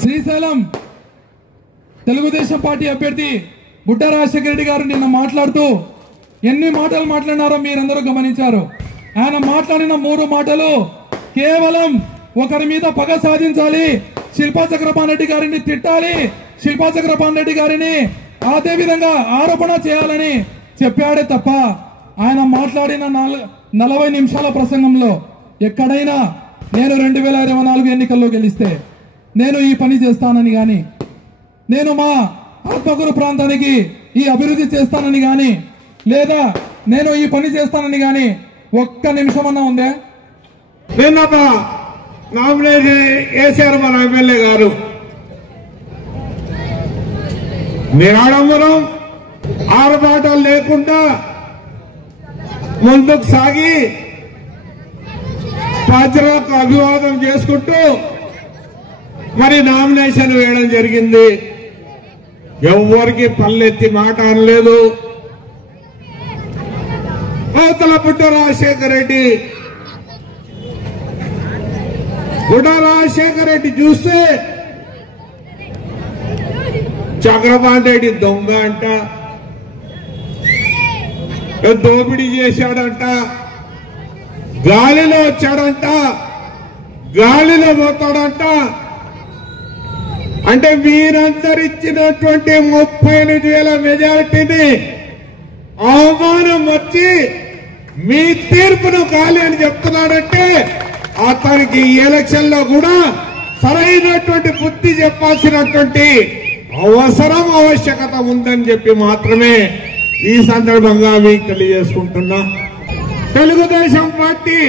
Srisailam Telugu Desam party అభ్యర్థి బుడ్డ రాజశేఖర రెడ్డి గారు నిన్న మాట్లాడుతూ ఎన్ని మాటలు మాట్లాడినారో మీరందరూ గమనించారు. ఆయన మాట్లాడిన 3 మాటలు కేవలం ఒకరి మీద పగ సాధించాలి, శిల్పా చక్రపాణి రెడ్డి గారిని తిట్టాలి, శిల్పా చక్రపాణి రెడ్డి గారిని అదే విధంగా ఆరోపణ చేయాలని చెప్పాడే తప్ప ఆయన మాట్లాడిన 40 నిమిషాల ప్రసంగంలో ఎక్కడైనా నేను 2024 ఎన్నికల్లో గెలిస్తే నేను ఈ పని చేస్తానని గాని, నేను మా ఆత్మకూరు ప్రాంతానికి ఈ అభివృద్ధి చేస్తానని గాని, లేదా నేను ఈ పని చేస్తానని గాని ఒక్క నిమిషమన్నా ఉందే? నిన్న నామినేషన్ వేశారు మన ఎమ్మెల్యే గారు. నిరాడంబరం ఆర్భాటాలు లేకుండా ముందుకు సాగి పాత్రకు అభివాదం చేసుకుంటూ మరి నామినేషన్ వేయడం జరిగింది. ఎవరికి పల్లెత్తి మాట అనలేదు. అవతల బుడ్డ రాజశేఖర రెడ్డి చూస్తే చక్రపాణి రెడ్డి దొంగ అంట, దోపిడీ చేశాడంట, గాలిలో వచ్చాడంట, గాలిలో పోతాడంట. అంటే మీరందరిచ్చినటువంటి 38,000 మెజారిటీని అవమానం వచ్చి మీ తీర్పును గాలి అని చెప్తున్నాడంటే అతనికి ఎలక్షన్ లో కూడా సరైనటువంటి బుద్ధి చెప్పాల్సినటువంటి అవసరం ఆవశ్యకత ఉందని చెప్పి మాత్రమే ఈ సందర్భంగా మీకు తెలియజేసుకుంటున్నా. తెలుగుదేశం పార్టీ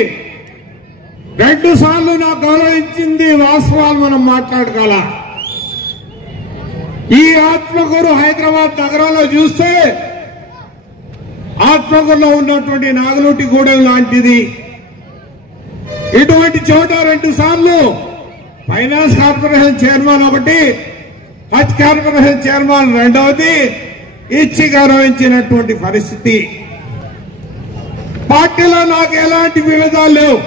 2 సార్లు నాకు గౌరవించింది. వాస్తవాలు మనం మాట్లాడుకోవాల. ఈ ఆత్మకూరు హైదరాబాద్ నగరంలో చూస్తే ఆత్మకూరులో ఉన్నటువంటి నాగలూటిగూడెం లాంటిది. ఇటువంటి చోట 2 సార్లు ఫైనాన్స్ కార్పొరేషన్ చైర్మన్ ఒకటి, హజ్ కార్పొరేషన్ చైర్మన్ రెండవది ఇచ్చి గౌరవించినటువంటి పరిస్థితి. పార్టీలో నాకు ఎలాంటి విభేదాలు లేవు.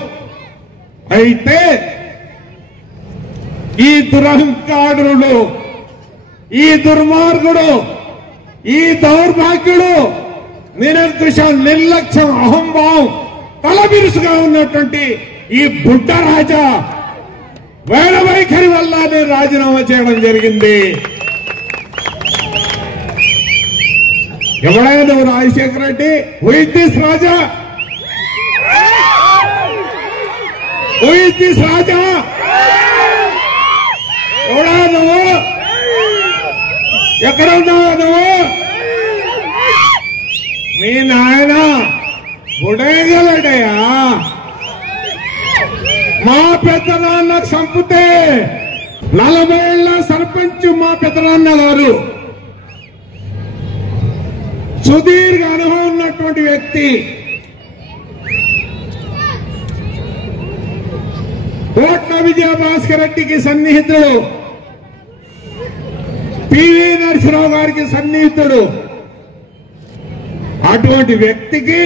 అయితే ఈ దురహంకారుడు, ఈ దుర్మార్గుడు, ఈ దౌర్భాగ్యుడు, నిరంకుశ నిర్లక్ష్యం, అహంభావం తలబిరుసుగా ఉన్నటువంటి ఈ బుడ్డ రాజా వేల వైఖరి వల్ల నేను రాజీనామా చేయడం జరిగింది. ఎవరైనా నువ్వు రాజశేఖర రెడ్డి ఉయితీస్ రాజా, ఉయితీస్ రాజా ఎవడా నువ్వు? ఎక్కడ ఉన్నావా నువ్వు? మీ నాయన బుడేగలడయా? మా పెద్దనాన్న చంపితే 40 ఏళ్ల సర్పంచ్ మా పెద్దనాన్న గారు, సుదీర్ఘ అనుభవం ఉన్నటువంటి వ్యక్తి. కోట్ల విజయభాస్కర్ రెడ్డికి సన్నిహితుడు, పివి నరసింహరావు గారికి సన్నిహితుడు. అటువంటి వ్యక్తికి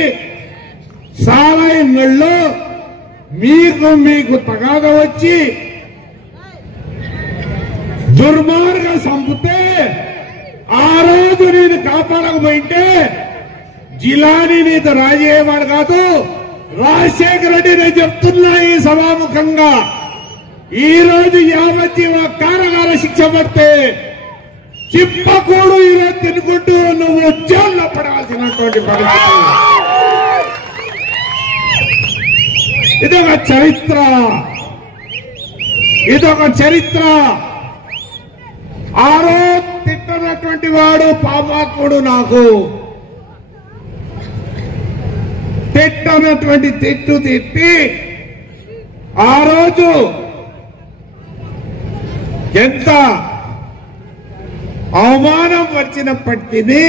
సారాయి నీళ్ళు మీకు తగాద వచ్చి దుర్మార్గ చంపితే ఆ రోజు నేను కాపాడకపోయింటే జిలాని నీతో రాజీ అయ్యేవాడు కాదు. రాజశేఖర రెడ్డి నేను చెప్తున్నా ఈ సభాముఖంగా, ఈ రోజు యావజ్జీవ కారాగార శిక్ష పడితే చిప్పకూడు ఈరోజు తినుకుంటూ నువ్వు జైల్లో పడాల్సినటువంటి పరిస్థితి. ఇదొక చరిత్ర, ఇదొక చరిత్ర. ఆ రోజు తిట్టనటువంటి వాడు పాపాత్ముడు. నాకు తిట్టనటువంటి తిట్టి ఆ రోజు ఎంత అవమానం వచ్చినప్పటికీ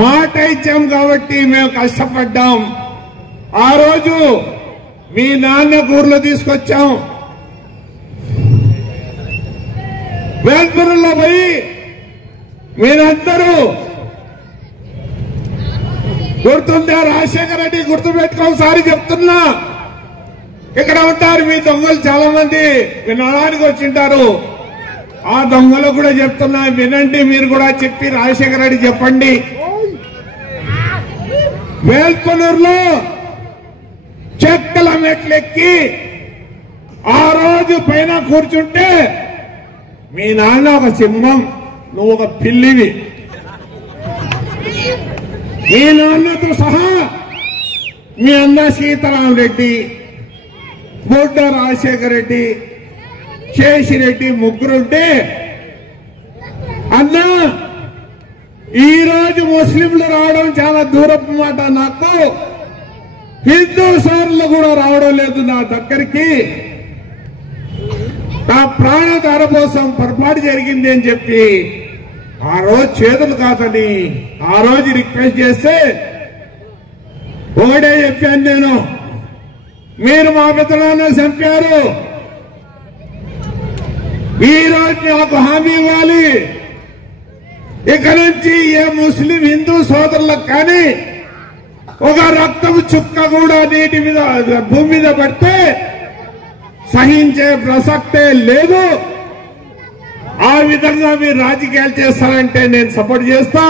మాట ఇచ్చాం కాబట్టి మేము కష్టపడ్డాం. ఆ రోజు మీ నాన్న ఊర్లో తీసుకొచ్చాం. వేల్పురంలో పోయి మీరందరూ గుర్తుందా? రాజశేఖర రెడ్డి గుర్తుపెట్టుకోసారి చెప్తున్నా, ఇక్కడ ఉంటారు మీ దొంగలు చాలా మంది వినడానికి వచ్చింటారు. ఆ దొంగలు కూడా చెప్తున్నా, వినండి. మీరు కూడా చెప్పి రాజశేఖర రెడ్డి చెప్పండి. వేల్పనూరులో చెక్కల మెట్లెక్కి ఆ రోజు పైన కూర్చుంటే మీ నాన్న ఒక సింహం, నువ్వు ఒక పిల్లివి. మీ నాన్నతో సహా మీ అన్న సీతారాం రెడ్డి, బొడ్డ రాజశేఖర రెడ్డి, శేషిరెడ్డి ముగ్గురుంటే, అన్నా ఈ రోజు ముస్లింలు రావడం చాలా దూరపు మాట. నాకు హిందూ సోదరులు కూడా రావడం లేదు నా దగ్గరికి. నా ప్రాణధార కోసం పొరపాటు జరిగింది అని చెప్పి ఆ రోజు చేతులు కాదని ఆ రోజు రిక్వెస్ట్ చేస్తే ఒకటే చెప్పాను నేను, మీరు మా పెద్దనాన్న చంపారు, ఈ రోజు నాకు హామీ ఇవ్వాలి. ఇక నుంచి ఏ ముస్లిం హిందూ సోదరులకు కానీ ఒక రక్తం చుక్క కూడా నీటి మీద భూమి మీద పడితే సహించే ప్రసక్తే లేదు. ఆ విధంగా మీరు రాజకీయాలు చేస్తారంటే నేను సపోర్ట్ చేస్తా,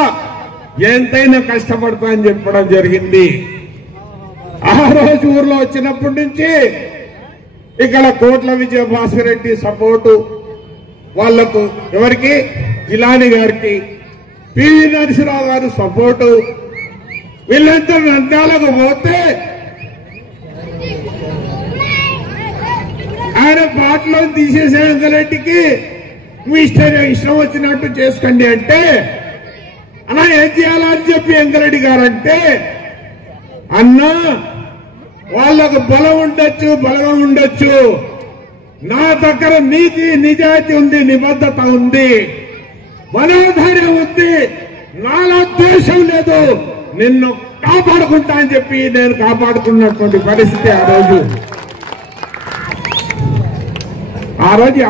ఎంతైనా కష్టపడతా అని చెప్పడం జరిగింది. ఆ రోజు ఊర్లో వచ్చినప్పటి నుంచి ఇక్కడ కోట్ల విజయభాస్కర్ రెడ్డి సపోర్టు వాళ్లకు, ఎవరికి జిలాని గారికి, పివి నరసింహరావు గారు సపోర్టు, వీళ్ళంతా నంద్యాలకు పోతే ఆయన పాటలో తీసేసే వెంకరెడ్డికి మీ ఇష్టం వచ్చినట్టు చేసుకోండి అంటే, అన్నా ఏం చేయాలని చెప్పి వెంకరెడ్డి గారు అంటే, అన్నా వాళ్ళకు బలం ఉండొచ్చు, బలగం ఉండొచ్చు, నా దగ్గర నీతి నిజాయితీ ఉంది, నిబద్ధత ఉంది, మనోధైర్యం ఉంది, నాలో ద్వేషం లేదు, నిన్ను కాపాడుకుంటా అని చెప్పి నేను కాపాడుకున్నటువంటి పరిస్థితి ఆ రోజు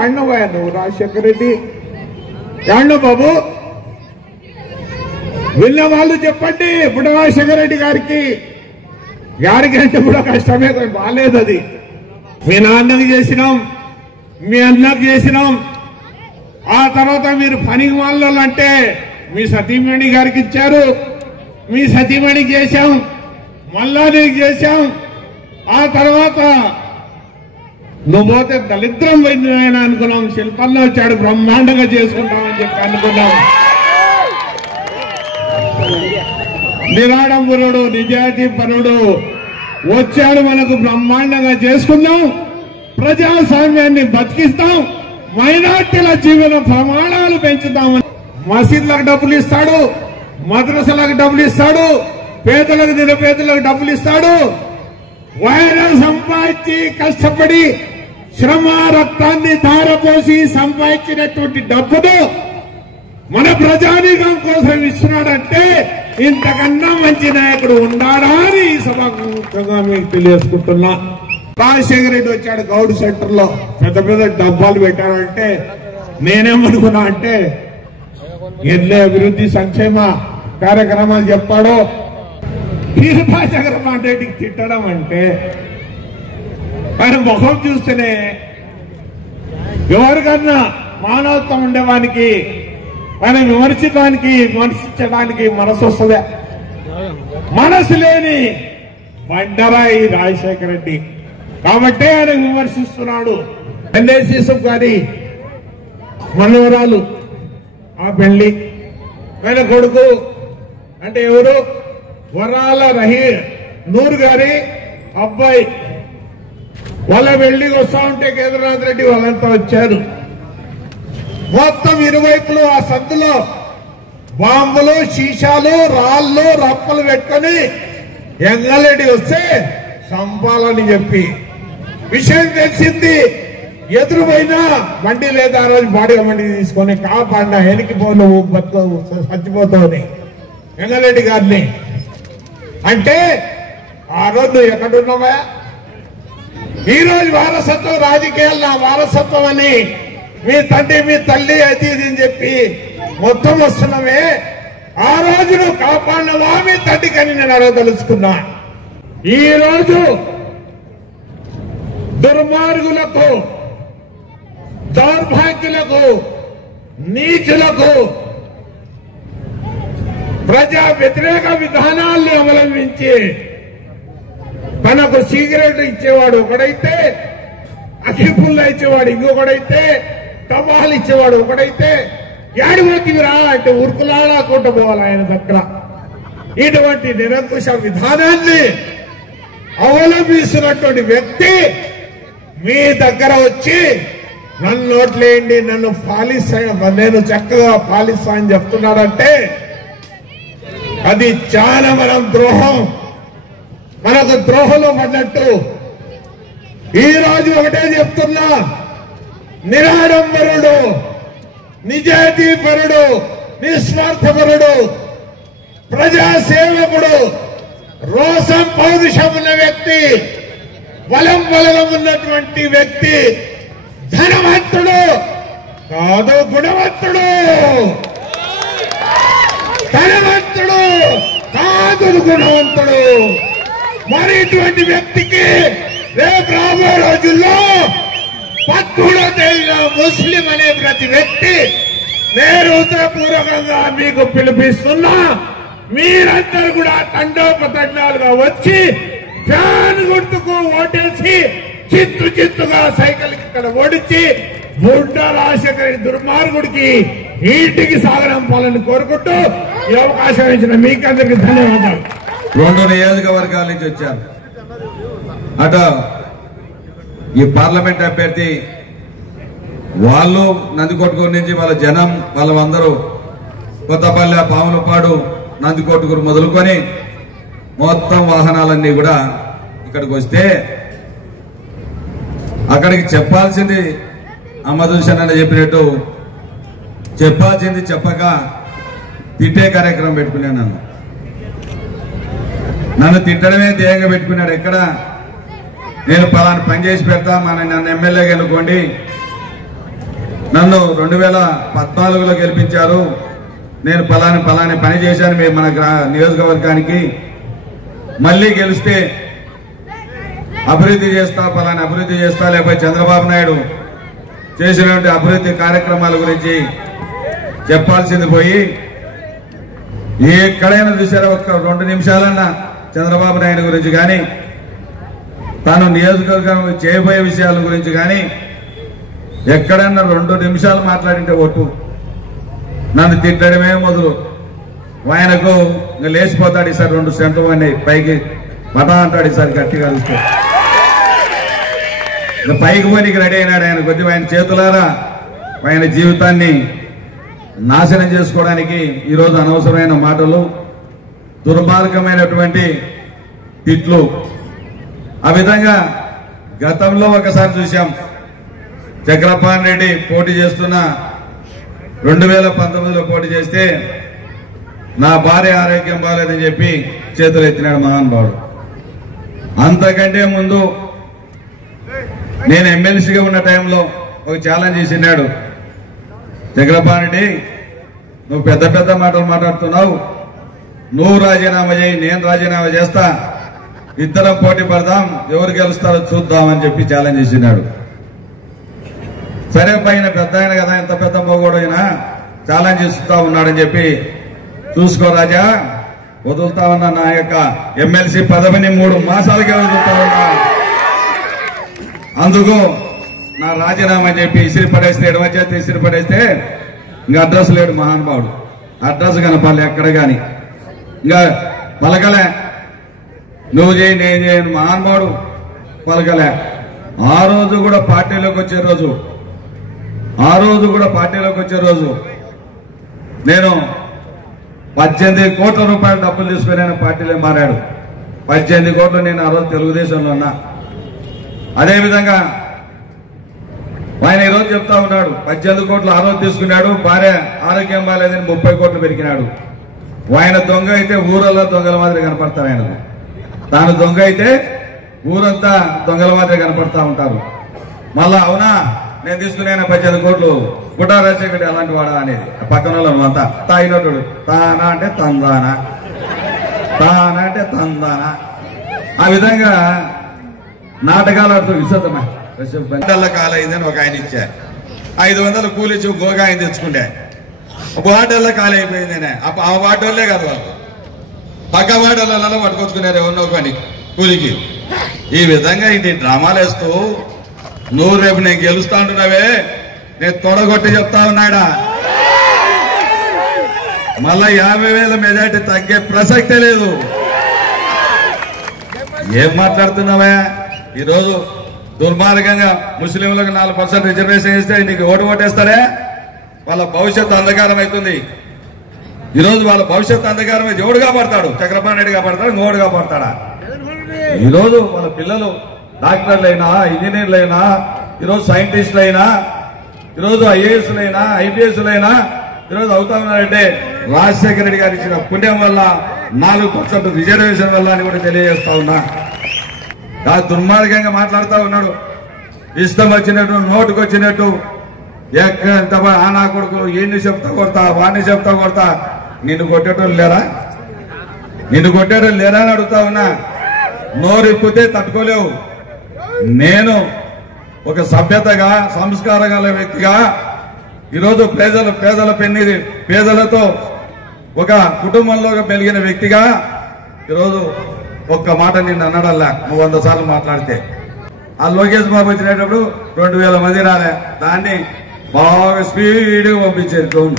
ఆడినవా నువ్వు రాజశేఖర రెడ్డి, ఆడిన బాబు. విన్న వాళ్ళు చెప్పండి ఇప్పుడు రాజశేఖర రెడ్డి గారికి అంటే కూడా కష్టమే, బాలేదు. అది మీ నాన్నకి చేసినాం, మీ అన్నకి చేసినాం, ఆ తర్వాత మీరు పనికి వాళ్ళు అంటే మీ సతీమణి గారికి ఇచ్చారు, మీ సతీమణికి చేశాం, మళ్ళా నీకు చేశాం. ఆ తర్వాత నువ్వు పోతే దళిద్రం పోయింది ఆయన అనుకున్నాం, శిల్పంలో వచ్చాడు బ్రహ్మాండంగా చేసుకుంటామని చెప్పి అనుకున్నాం. నిరాడంబరుడు, నిజాయితీ పరుడు వచ్చాడు, మనకు బ్రహ్మాండంగా చేసుకుందాం, ప్రజాస్వామ్యాన్ని బతికిస్తాం, మైనార్టీల జీవన ప్రమాణాలు పెంచుతామని మసీదులకు డబ్బులు ఇస్తాడు, మద్రసలకు డబ్బులు ఇస్తాడు, పేదలకు నిరుపేదలకు డబ్బులు ఇస్తాడు. వైరం సంపాదించి కష్టపడి శ్రమ రక్తాన్ని ధారపోసి సంపాదించినటువంటి డబ్బును మన ప్రజానీకం కోసం ఇస్తున్నాడంటే ఇంతకన్నా మంచి నాయకుడు ఉన్నాడా అని ఈ సభాముఖంగా మీకు తెలియజేసుకుంటున్నా. రాజశేఖర రెడ్డి వచ్చాడు గౌడ్ సెంటర్ లో, పెద్ద పెద్ద డబ్బాలు పెట్టాడంటే నేనేమనుకున్నా అంటే ఎన్ని అభివృద్ధి సంక్షేమ కార్యక్రమాలు చెప్పాడో, వీరభా జగన్మోహన్ రెడ్డికి తిట్టడం అంటే ఆయన ముఖం చూస్తేనే ఎవరికన్నా మానవత్వం ఉండేవానికి ఆయన విమర్శించడానికి మనసు వస్తుందా? మనసు లేని బండరా ఈ రాజశేఖర రెడ్డి. కాబట్టి ఆయన విమర్శిస్తున్నాడు. ఎన్ఎస్ఎస్ గారి మనవరాలు ఆ పెళ్లి, ఆయన కొడుకు అంటే ఎవరు, వరాల నూరు గారి అబ్బాయి, వాళ్ళ పెళ్లికి వస్తా ఉంటే కేదార్నాథ్ రెడ్డి వాళ్ళంతా వచ్చారు. మొత్తం ఇరువైపులు ఆ సందులో బాంబులు, శీషాలు, రాళ్ళు, రప్పలు పెట్టుకొని ఎంగరెడ్డి వస్తే చంపాలని చెప్పి విషయం తెలిసింది. ఎదురుపోయినా బండి లేదా ఆ రోజు బాడీగా బండి తీసుకొని కాపాడినా, వెనక్కిపో నువ్వు బతుకు చచ్చిపోతావని ఎంగరెడ్డి గారిని అంటే, ఆ రోజు ఎక్కడున్నావా? ఈ రోజు వారసత్వం రాజకీయాలు నా వారసత్వం అని మీ తండ్రి మీ తల్లి అది ఇది అని చెప్పి మొత్తం వస్తున్నావే, ఆ రోజు నువ్వు కాపాడినవా మీ తండ్రికి అని నేను అడగదలుచుకున్నా. ఈ రోజు దుర్మార్గులకు, దౌర్భాగ్యులకు, నీచులకు, ప్రజా వ్యతిరేక విధానాల్ని అవలంబించి తనకు సిగరెట్ ఇచ్చేవాడు ఒకడైతే, అగ్గిపుల్ల ఇచ్చేవాడు ఇంకొకడైతే, టపాలు ఇచ్చేవాడు ఒకడైతే, ఏడిపోతివిరా అంటే ఉరుకులాడుకుంటూ పోవాలి ఆయన దగ్గర. ఇటువంటి నిరంకుశ విధానాన్ని అవలంబిస్తున్నటువంటి వ్యక్తి మీ దగ్గర వచ్చి నన్ను నోట్లేయండి, నన్ను పాలిస్తా, నేను చక్కగా పాలిస్తా అని చెప్తున్నాడంటే అది చాలా మనం ద్రోహం, మనకు ద్రోహంలో పడినట్టు. ఈ రోజు ఒకటే చెప్తున్నా, నిరాడంబరుడు, నిజాయితీపరుడు, నిస్వార్థపరుడు, ప్రజాసేవకుడు, రోసం పౌరుషం ఉన్న వ్యక్తి, బలం ఉన్నటువంటి వ్యక్తి ధనవంతుడు కాదు, గుణవంతుడు. ధనవంతుడు కాదు, గుణవంతుడు. మరి ఇటువంటి వ్యక్తికి రేపు రాబోయే రోజుల్లో 13వ తేదీన ముస్లిం అనే ప్రతి వ్యక్తి నేను ఉత్తరపూర్వకంగా మీకు పిలిపిస్తున్నా, మీరందరూ కూడా తండోపతండాలుగా వచ్చి ఫ్యాన్ గుర్తుకు ఓటేసి చిత్తుగా సైకిల్ ఇక్కడ ఓడించి బుడ్డా రాజశేఖర రెడ్డి దుర్మార్గుడికి ఇంటికి సాగనంపాలని కోరుకుంటూ ఈ అవకాశం ఇచ్చిన మీకందరికి ధన్యవాదాలు. 2 నియోజకవర్గాల నుంచి వచ్చారు. అటు ఈ పార్లమెంట్ అభ్యర్థి వాళ్ళు నందికొట్కూరు నుంచి వాళ్ళ జనం వాళ్ళందరూ కొత్తపల్లె, పాములపాడు, నందికొట్కూరు మొదలుకొని మొత్తం వాహనాలన్నీ కూడా ఇక్కడికి వస్తే అక్కడికి చెప్పాల్సింది అమ్మదూషన్ అని చెప్పినట్టు చెప్పాల్సింది చెప్పక తిట్టే కార్యక్రమం పెట్టుకున్నాను. నన్ను తిట్టడమే ధ్యేయంగా పెట్టుకున్నాడు. ఎక్కడ నేను పలానా పని చేసి పెడతా, నన్ను ఎమ్మెల్యేగా ఎన్నుకోండి, నన్ను 2014లో గెలిపించారు, నేను పలాని పని చేశాను మన నియోజకవర్గానికి, మళ్ళీ గెలిస్తే అభివృద్ధి చేస్తా, పలాని అభివృద్ధి చేస్తా, లేకపోతే చంద్రబాబు నాయుడు చేసినటువంటి అభివృద్ధి కార్యక్రమాల గురించి చెప్పాల్సింది పోయి ఎక్కడైనా చూసారా ఒక్క 2 నిమిషాలన్నా చంద్రబాబు నాయుడు గురించి కానీ తాను నియోజకవర్గం చేయబోయే విషయాల గురించి కానీ ఎక్కడైనా 2 నిమిషాలు మాట్లాడింటే ఒట్టు. నన్ను తిట్టడమే మొదలు. ఆయనకు లేచిపోతాడు ఈసారి 2 సెంటర్ అని పైకి పటా అంటాడు ఈసారి గట్టిగా చూస్తే. పైకి పోనీకి రెడీ అయినాడు ఆయన. కొద్దిగా ఆయన చేతులారా ఆయన జీవితాన్ని నాశనం చేసుకోవడానికి ఈరోజు అనవసరమైన మాటలు, దుర్మార్గమైనటువంటి తిట్లు. ఆ విధంగా గతంలో ఒకసారి చూశాం. చక్రపాణి రెడ్డి పోటీ చేస్తున్న 2019లో పోటీ చేస్తే నా భార్య ఆరోగ్యం బాగాలేదని చెప్పి చేతులు ఎత్తినాడు మహానుభావుడు. అంతకంటే ముందు నేను ఎమ్మెల్సీగా ఉన్న టైంలో ఒక ఛాలెంజ్ చేసినాడు. చక్రపాణి రెడ్డి, నువ్వు పెద్ద పెద్ద మాటలు మాట్లాడుతున్నావు, నువ్వు రాజీనామా చేయి, నేను రాజీనామా చేస్తా, ఇద్దరం పోటీ పడదాం, ఎవరు గెలుస్తారో చూద్దామని చెప్పి ఛాలెంజ్ చేసినాడు. సరే పైన పెద్ద ఆయన కదా, ఎంత పెద్ద మొగోడైనా ఛాలెంజ్ చేస్తా ఉన్నాడని చెప్పి చూసుకో రాజా, వదులుతా ఉన్నా నా యొక్క ఎమ్మెల్సీ పదవిని 3 మాసాలకే వదులుతా ఉన్నా, అందుకు నా రాజీనామా చెప్పి ఇసిరి పడేస్తే, ఎడమ చేతి ఇసిరి పడేస్తే ఇంకా అడ్రస్ లేడు మహానుభావుడు. అడ్రస్ కనపాలి ఎక్కడ కానీ, ఇంకా పలకలే. నువ్వు చేయి నేను చేయను మహానుభావుడు పలకలే. ఆ రోజు కూడా పార్టీలోకి వచ్చే రోజు నేను 18 కోట్ల రూపాయలు డబ్బులు తీసుకుని ఆయన పార్టీలో మారాడు. 18 కోట్లు నేను ఆ రోజు తెలుగుదేశంలో ఉన్నా. అదేవిధంగా ఆయన ఈరోజు చెప్తా ఉన్నాడు 18 కోట్లు ఆ రోజు తీసుకున్నాడు, భార్య ఆరోగ్యం బాగాలేదని 30 కోట్లు పెరిగినాడు. ఆయన దొంగ అయితే ఊరల్లో దొంగల మాదిరి కనపడతారు. ఆయనకు తాను దొంగ అయితే ఊరంతా దొంగల మాదిరి కనపడతా ఉంటారు. మళ్ళా అవునా నేను తీసుకునే 18 కోట్లు బుడ్డా రాజశేఖర రెడ్డి అలాంటి వాడా అనేది పక్కన వాళ్ళు అంతా తాగినట్టు తానా అంటే తందానా, తానా అంటే తందానా. ఆ విధంగా నాటకాలు అట్లా విసద్దమా గంటల కాలైందని ఒక ఆయన ఇచ్చా 500 కూలిచ్చి గోగా ఆయన తెచ్చుకుంటే ఒక వాటల్లో ఖాళీ అయిపోయిందనే ఆ వాటోళ్ళే కాదు వాళ్ళు పక్క వాటర్లలో పట్టుకొచ్చుకున్నారు ఎవరినో కానీ కూలికి. ఈ విధంగా ఇది డ్రామాలు వేస్తూ నువ్వు రేపు నేను గెలుస్తా ఉంటున్నావే, నేను తొడగొట్టి చెప్తా ఉన్నాడా, మళ్ళా 50,000 మెజార్టీ తగ్గే ప్రసక్తే లేదు. ఏం మాట్లాడుతున్నావా? ఈరోజు దుర్మార్గంగా ముస్లింలకు 4% రిజర్వేషన్ ఇస్తే నీకు ఓటేస్తారే, వాళ్ళ భవిష్యత్తు అంధకారం అవుతుంది. ఈరోజు వాళ్ళ భవిష్యత్తు అంధకారం అయితే ఎవడు కాపాడతాడు? చక్రపాణి రెడ్డి కాపాడతాడు, ఇంకోడు కాపాడతాడా? ఈరోజు వాళ్ళ పిల్లలు డాక్టర్లైనా, ఇంజనీర్లైనా, ఈరోజు సైంటిస్టులైనా, ఈరోజు ఐఏఎస్లైనా, ఐపీఎస్లైనా ఈరోజు అవుతా ఉన్నారంటే రాజశేఖర రెడ్డి గారు ఇచ్చిన పుణ్యం వల్ల, 4% రిజర్వేషన్ వల్ల అని కూడా తెలియజేస్తా ఉన్నా. దుర్మార్గంగా మాట్లాడుతూ ఉన్నాడు, ఇష్టం వచ్చినట్టు, నోటుకు వచ్చినట్టు. ఎక్కడ ఆనా కొడుకులు ఈయన్ని చెప్తా కొడతా, వాడిని చెప్తా కొడతా. నిన్ను కొట్టేటోళ్ళు లేరా? నిన్ను కొట్టేటోళ్ళు లేరా అని అడుగుతా ఉన్నా. నోరిప్పితే తట్టుకోలేవు. నేను ఒక సభ్యతగా, సంస్కారం గల వ్యక్తిగా ఈరోజు పేదల పెన్నిది పేదలతో ఒక కుటుంబంలో పెరిగిన వ్యక్తిగా ఈరోజు ఒక్క మాట నిన్ను అనడల్లా. నువ్వు 100 సార్లు మాట్లాడితే ఆ లోకేష్ బాబు వచ్చినప్పుడు 2,000 మంది రాలే, దాన్ని బాగా స్పీడ్గా పంపించేది డ్రోన్,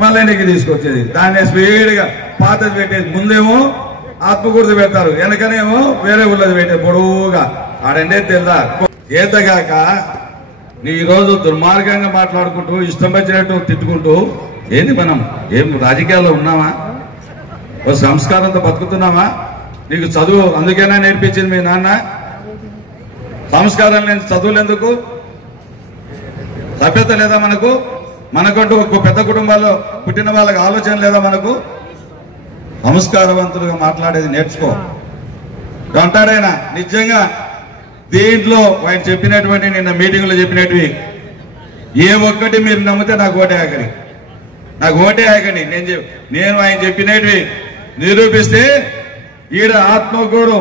మళ్ళీ నీకు తీసుకొచ్చేది. దాన్ని స్పీడ్గా పాతది పెట్టేది. ముందేమో ఆత్మకూర్తి పెడతారు, వెనకనేమో వేరే ఊళ్ళది పెట్టే పొడవుగా. ఆడంటే తెలుదా? చేతగాక నీ ఈరోజు దుర్మార్గంగా మాట్లాడుకుంటూ, ఇష్టం వచ్చినట్టు తిట్టుకుంటూ, ఏంది మనం ఏం రాజకీయాల్లో ఉన్నామా? ఒక సంస్కారంతో బతుకుతున్నామా? నీకు చదువు అందుకైనా నేర్పించింది మీ నాన్న? సంస్కారం లేని చదువులు ఎందుకు? సభ్యత లేదా మనకు? మనకంటూ ఒక పెద్ద కుటుంబాల్లో పుట్టిన వాళ్ళకి ఆలోచన లేదా మనకు? సంస్కారవంతులుగా మాట్లాడేది నేర్చుకో అంటాడైనా. నిజంగా దీంట్లో ఆయన చెప్పినటువంటి, నిన్న మీటింగ్లో చెప్పినట్టువి ఏ ఒక్కటి మీరు నమ్మితే నాకు ఓటే ఆగండి, నాకు ఓటే ఆగండి. నేను ఆయన చెప్పినట్టువి నిరూపిస్తే ఈడ ఆత్మకూరు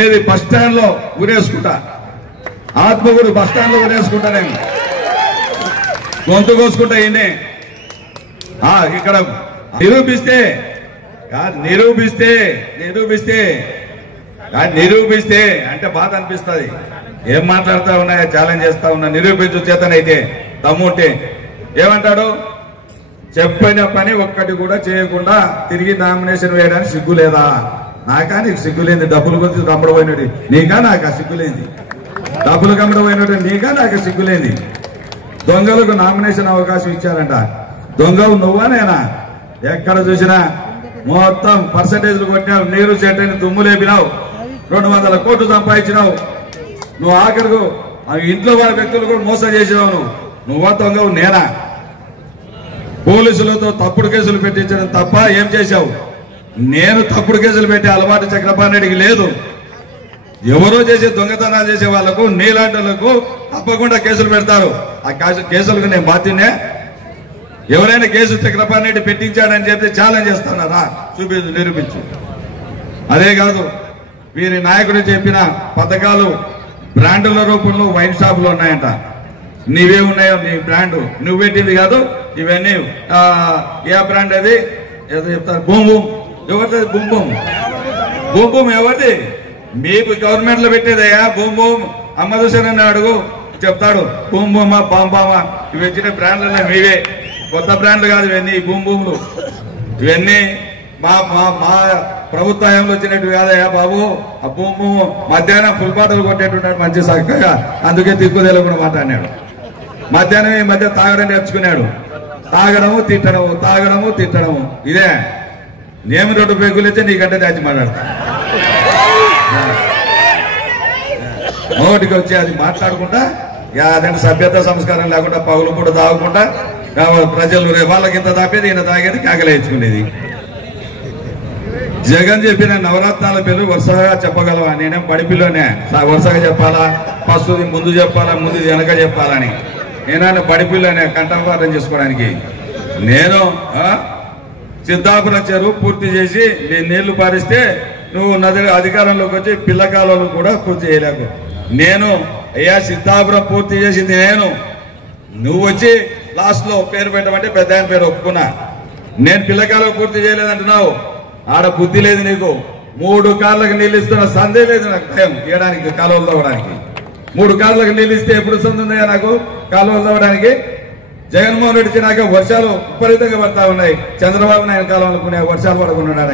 ఏది బస్ స్టాండ్ లో ఊరేసుకుంటా, ఆత్మకూరు బస్ స్టాండ్ లో ఊరేసుకుంటా, నేను గొంతు కోసుకుంటా. ఈయనే ఇక్కడ నిరూపిస్తే అంటే బాధ అనిపిస్తుంది. ఏం మాట్లాడుతా ఉన్నాయో ఛాలెంజ్ చేస్తా ఉన్నా. నిరూపించు చేతనైతే, దమ్ముంటే. ఏమంటాడు? చెప్పిన పని ఒక్కటి కూడా చేయకుండా తిరిగి నామినేషన్ వేయడానికి సిగ్గు లేదా? నాకా నీకు సిగ్గులేంది? డబ్బులు కొద్ది కమ్మడపోయినట్టు నీకా నాకా సిగ్గులేంది? డబ్బులు కమ్మడపోయినట్టు నీకా నాకా సిగ్గులేంది? దొంగలకు నామినేషన్ అవకాశం ఇచ్చారంట. దొంగలు నువ్వా నేనా? ఎక్కడ చూసినా మొత్తం పర్సంటేజ్లు కొట్టినావు, నీరు చెట్టని దుమ్ము లేపినావు, 200 కోట్లు సంపాదించినావు. నువ్వు ఆఖరుకు ఇంట్లో వాళ్ళ వ్యక్తులు కూడా మోసం చేసినావు. నువ్వా దొంగవు నేనా? పోలీసులతో తప్పుడు కేసులు పెట్టించడం తప్ప ఏం చేశావు? నేను తప్పుడు కేసులు పెట్టే అలవాటు చక్రపాణి రెడ్డికి లేదు. ఎవరో చేసే దొంగతనాలు చేసే వాళ్లకు, నీలాంటి తప్పకుండా కేసులు పెడతారు. ఆ కేసులకు నేను బాధ్యనే. ఎవరైనా కేసు చక్రపాణి రెడ్డి పెట్టించాడని చెప్తే ఛాలెంజ్ చేస్తున్నారా? చూపించు, నిరూపించు. అదే కాదు, వీరి నాయకుడు చెప్పిన పథకాలు బ్రాండుల రూపంలో వైన్ షాపులు ఉన్నాయంట. నీవే ఉన్నాయో నీ బ్రాండ్, నువ్వు పెట్టింది కాదు ఇవన్నీ. ఏ బ్రాండ్ అది? ఏదో చెప్తారు, బూమ్ బూమ్. ఎవరిది బూమ్ బూమ్? బూమ్ బూమ్ ఎవరిది? మీకు గవర్నమెంట్ లో పెట్టేదయ్యా బూమ్ బూమ్. అమ్మదూసన్ అని అడుగు, చెప్తాడు. బూమ్ బూమా, బాంబామా, ఇవి వచ్చిన బ్రాండ్లనే మీవే, కొత్త బ్రాండ్లు కాదు ఇవన్నీ. బూమ్ బూమ్లు ఇవన్నీ మా ప్రభుత్వ హయాంలో వచ్చినట్టు కాదయ్యా బాబు. ఆ బూమ్ బూమ్ మధ్యాహ్నం ఫుల్ బాటలు కొట్టేట్టున్నాడు మంచి చక్కగా, అందుకే తిక్కు తెలియకుండా మాట్లాడినాడు. మధ్యాహ్నం ఈ మధ్య తాగడం నేర్చుకున్నాడు. తాగడము తిట్టడము, తాగడము తిట్టడము. ఇదే నేను 2 పెగ్గులు ఇస్తే నీకంటే దాచి మాట్లాడతా. నోటికి వచ్చి అది మాట్లాడుకుంటా, అదంటే సభ్యత సంస్కారం లేకుండా పగులు పూట తాగకుండా ప్రజలు వాళ్ళకి ఇంత తాపేది, ఈయన తాగేది, కేకలేయించుకునేది. జగన్ చెప్పిన నవరత్నాల పేర్లు వరుసగా చెప్పగలవా? నేనేం బడిపిల్లోనే వరుసగా చెప్పాలా? ఫస్ట్ ముందు చెప్పాలా, ముందు వెనక చెప్పాలని? నేనన్నా బడిపిల్లోనే కంఠపాఠం చేసుకోవడానికి. నేను సిద్ధాపురం చెరువు పూర్తి చేసి నేను నీళ్లు పారిస్తే నువ్వు అధికారంలోకి వచ్చి పిల్లకాలను కూడా పూర్తి చేయలేకు. నేను అయ్యా సిద్ధాపురం పూర్తి చేసింది నేను. నువ్వు వచ్చి లాస్ట్ లో పేరు పెట్టమంటే పెద్ద ఆయన పేరు ఒప్పుకున్నా. నేను పిల్లకాలం పూర్తి చేయలేదంటున్నావు. ఆడ బుద్ధి లేదు నీకు. 3 కార్లకు నీళ్ళు ఇస్తున్న సందే లేదు నాకు టైం ఇవ్వడానికి, కాలువలు తవ్వడానికి. 3 కార్లకు నీళ్ళు ఇస్తే ఎప్పుడు సందుందయ్యా నాకు కాలువలు తవ్వడానికి? జగన్మోహన్ రెడ్డి నాకు వర్షాలు విపరీతంగా పడతా ఉన్నాయి. చంద్రబాబు నాయుడు కాలం అనుకునే వర్షాలు పడకుండా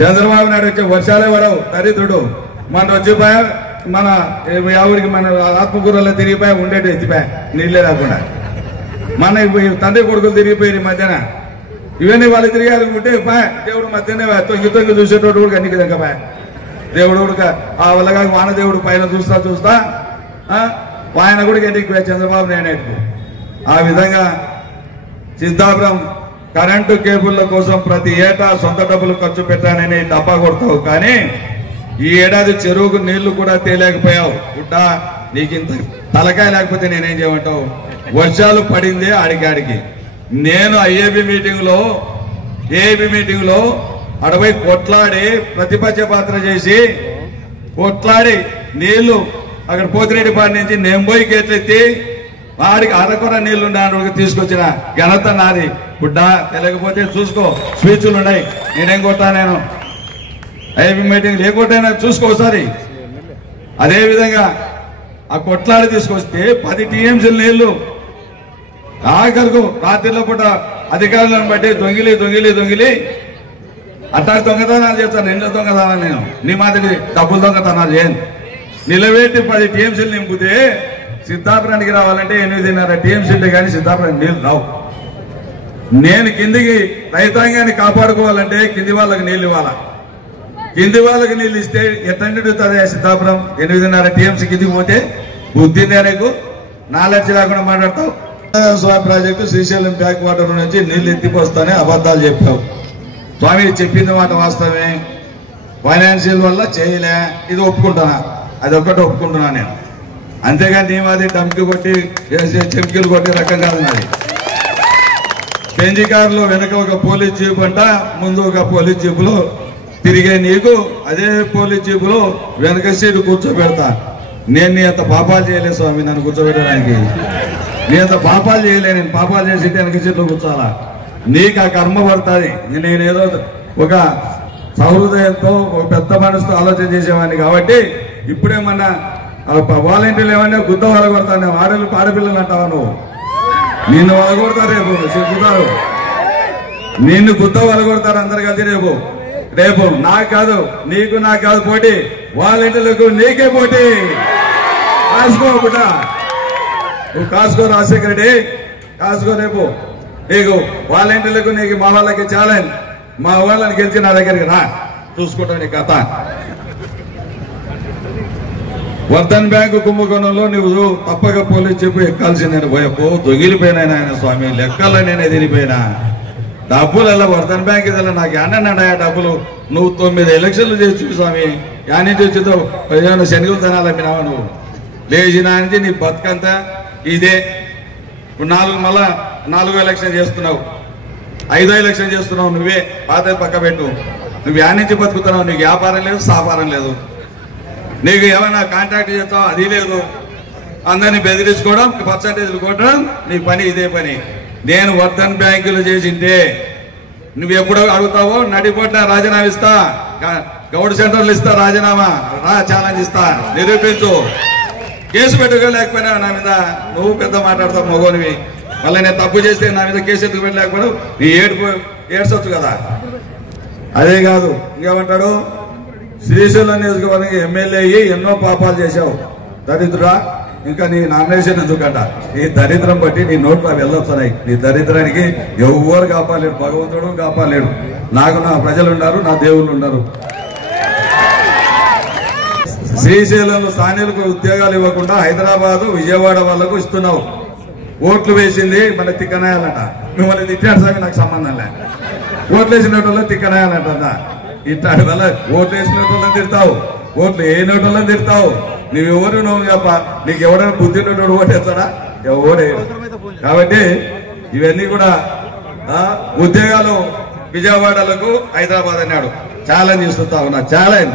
చంద్రబాబు నాయుడు వచ్చే వర్షాలే పడవు. దరిద్రుడు మన వచ్చిపోయా, మన ఊరికి మన ఆత్మకూరలో తిరిగిపోయా, ఉండేటి ఎత్తిపోయా నీళ్ళే రాకుండా. మన తండ్రి కొడుకులు తిరిగిపోయి మధ్యాహ్న ఇవన్నీ వాళ్ళు తిరిగారు అనుకుంటే దేవుడు మధ్యనే తొంగి చూసేటోడు కూడా అన్ని విధంగా దేవుడు కూడా ఆ వల్లగా వానదేవుడు పైన చూస్తా ఆయన కూడా ఇంటికి చంద్రబాబు నాయుడు. ఆ విధంగా సిద్ధాపురం కరెంటు కేబుళ్ల కోసం ప్రతి ఏటా సొంత డబ్బులు ఖర్చు పెట్టానని డబ్బా కొడతావు. కానీ ఈ ఏడాది చెరువుకు నీళ్లు కూడా తేలేకపోయావు. గుడ్డా నీకు ఇంత తలకాయ లేకపోతే నేనేం చేయమంటావు? వర్షాలు పడిందే ఆడికి. నేను ఏబీ మీటింగ్ లో అడవై కొట్లాడి ప్రతిపక్ష పాత్ర చేసి కొట్లాడి నీళ్లు అక్కడ పోతిరెడ్డిపాటి నుంచి నేను పోయి గేట్లెత్తి వాడికి అరకొర నీళ్లుండే తీసుకొచ్చిన ఘనత నాది. గుడ్డా తెలియకపోతే చూసుకో, స్పీచ్లు ఉన్నాయి. నేనేం కొట్టా? నేను ఐబీ మీటింగ్ లేకుంటేనా చూసుకో ఒకసారి. అదేవిధంగా ఆ కొట్లాడి తీసుకొస్తే 10 టీఎంసీల నీళ్లు ఆఖరుకు రాత్రిలో పూట అధికారులను బట్టి దొంగిలి అట్టా దొంగతనాలు చేస్తాను. నిన్న దొంగతనాలు నేను నీ మాదిరి డబ్బులు దొంగతనాలు చేయను. నిలబెట్టి 10 టీఎంసీలు నింపితే సిద్ధాపురానికి రావాలంటే 8.5 టీఎంసీలు కానీ సిద్ధాపురానికి నీళ్లు రావు. నేను కిందికి రైతాంగాన్ని కాపాడుకోవాలంటే కింది వాళ్ళకి నీళ్లు ఇవ్వాలా. కింది వాళ్ళకి నీళ్లు ఇస్తే ఎట్లంటుందా సిద్ధాపురం? 8.5 టీఎంసీ కిందికి పోతే బుద్ధిందే నీకు? నాలెడ్జ్ లేకుండా మాట్లాడతావు. స్వామి ప్రాజెక్టు శ్రీశైలం బ్యాక్ వాటర్ నుంచి నీళ్లు ఎత్తిపోస్తానే అబద్ధాలు చెప్పావు. స్వామి చెప్పింది మాట వాస్తవమే. ఫైనాన్షియల్ వల్ల చేయలే, ఇది ఒప్పుకుంటున్నా. అది ఒక్కటి ఒప్పుకుంటున్నా నేను. అంతేగాని నీ మాది డమ్కి కొట్టి చెంకిలు కొట్టి రకం కాదు నాది. బెంజి కారులో వెనక ఒక పోలీస్ జీప్ అంట, ముందు ఒక పోలీస్ జీపులో తిరిగే నీకు అదే పోలీస్ జీపులో వెనక సీటు కూర్చోబెడతా. నేను నీ అంత పాపాలు చేయలేదు స్వామి నన్ను కూర్చోబెట్టడానికి. నీ అంత పాపాలు చేయలే. నేను పాపాలు చేసి వెనక సీట్లో కూర్చోాలా? నీకు ఆ కర్మ పడుతుంది. నేనేదో ఒక సహృదయంతో ఒక పెద్ద మనసుతో ఆలోచన చేసేవాడిని కాబట్టి ఇప్పుడేమన్నా వాలంటీర్లు ఏమన్నా గుద్ద వలగొడతాను. ఆడపిల్లలు అంటావా నువ్వు? నిన్ను వలగొడతారు రేపు, చెప్పుతారు. నిన్ను గుద్ద వలగొడతారు అందరు కలిసి రేపు. నాకు కాదు, నీకు నాకు కాదు పోటీ, వాలంటీర్లకు నీకే పోటీ. కాసుకో బిడ్డ, నువ్వు కాసుకో. రాజశేఖర రెడ్డి కాసుకో. రేపు నీకు వాలంటీర్లకు నీకు మా వాళ్ళకి ఛాలెంజ్. మా వాళ్ళని గెలిచి నా దగ్గరికి రా, చూసుకుంటా నీ కథ. వర్ధన్ బ్యాంకు కుంభకోణంలో నువ్వు తప్పక పోలీసు చెప్పు ఎక్కాల్సిందని పోయపో. దొంగిలిపోయినా ఆయన స్వామి, లెక్కల్లో నేనే తిరిగిపోయినా. డబ్బులు ఎలా వర్ధన్ బ్యాంక్ ఇదలా నాకు యానన్నాయా డబ్బులు? నువ్వు 9 ఎలక్షన్లు చేసి స్వామి. యాని వచ్చిందో ఏమైనా శనిగులు తినాలమ్మినావా నువ్వు? లేచిన నుంచి నీ బతుకంతా ఇదే. ఇప్పుడు మళ్ళా 4వ ఎలక్షన్ చేస్తున్నావు, 5వ ఎలక్షన్ చేస్తున్నావు. నువ్వే పాత పక్క పెట్టు. నువ్వు యా నుంచి బతుకుతున్నావు? నీకు వ్యాపారం లేదు, సాపారం లేదు. నీకు ఏమైనా కాంట్రాక్ట్ చేస్తావు, అది లేదు. అందరినీ బెదిరించుకోవడం, పర్సంటేజ్లు కొట్టడం నీ పని, ఇదే పని. నేను వర్ధన్ బ్యాంకులు చేసింటే నువ్వు ఎప్పుడో అడుగుతావో నడిపోట్ల రాజీనామా ఇస్తా, గౌడ్ సెంటర్లు ఇస్తా, రాజీనామా రా, ఛాలెంజ్ ఇస్తా, నిరూపించు. కేసు పెట్టుకోలేకపోయినా నా మీద నువ్వు పెద్ద మాట్లాడతావు మగోనివి. మళ్ళీ నేను తప్పు చేస్తే నా మీద కేసు ఎత్తుకు పెట్టలేకపోయినావు, నీ ఏడ్చొచ్చు కదా. అదే కాదు ఇంకేమంటాడు, శ్రీశైలం నియోజకవర్గం ఎమ్మెల్యే అయ్యి ఎన్నో పాపాలు చేశావు దరిద్రుడా, ఇంకా నీ నామినేషన్ ఎందుకంట? నీ దరిద్రం బట్టి నీ నోట్లో వెళ్ళొస్తున్నాయి. నీ దరిద్రానికి ఎవరు కాపాలేడు, భగవంతుడు కాపాలేడు. నాకు నా ప్రజలు ఉన్నారు, నా దేవుళ్ళు ఉన్నారు. శ్రీశైలంలో స్థానికులకు ఉద్యోగాలు ఇవ్వకుండా హైదరాబాద్, విజయవాడ వాళ్ళకు ఇస్తున్నావు. ఓట్లు వేసింది మన తిక్కనాయాలంట. మిమ్మల్ని తిట్టాడు సామి, నాకు సంబంధం లే. ఓట్లు వేసినట్టు తిక్కనాయాలంట. ఇట్లాంటి వల్ల ఓట్లు వేసినట్టు తిడతావు, ఓట్లు వేయనట్టు తిడతావు. నువ్వెవరు నువ్వు తప్ప నీకు ఎవరైనా బుద్ధి ఉన్నట్టు ఓటేస్తాడా? ఎవడే. కాబట్టి ఇవన్నీ కూడా ఉద్యోగాలు విజయవాడలకు హైదరాబాద్ అన్నాడు. ఛాలెంజ్ ఇస్తా ఉన్నా. ఛాలెంజ్,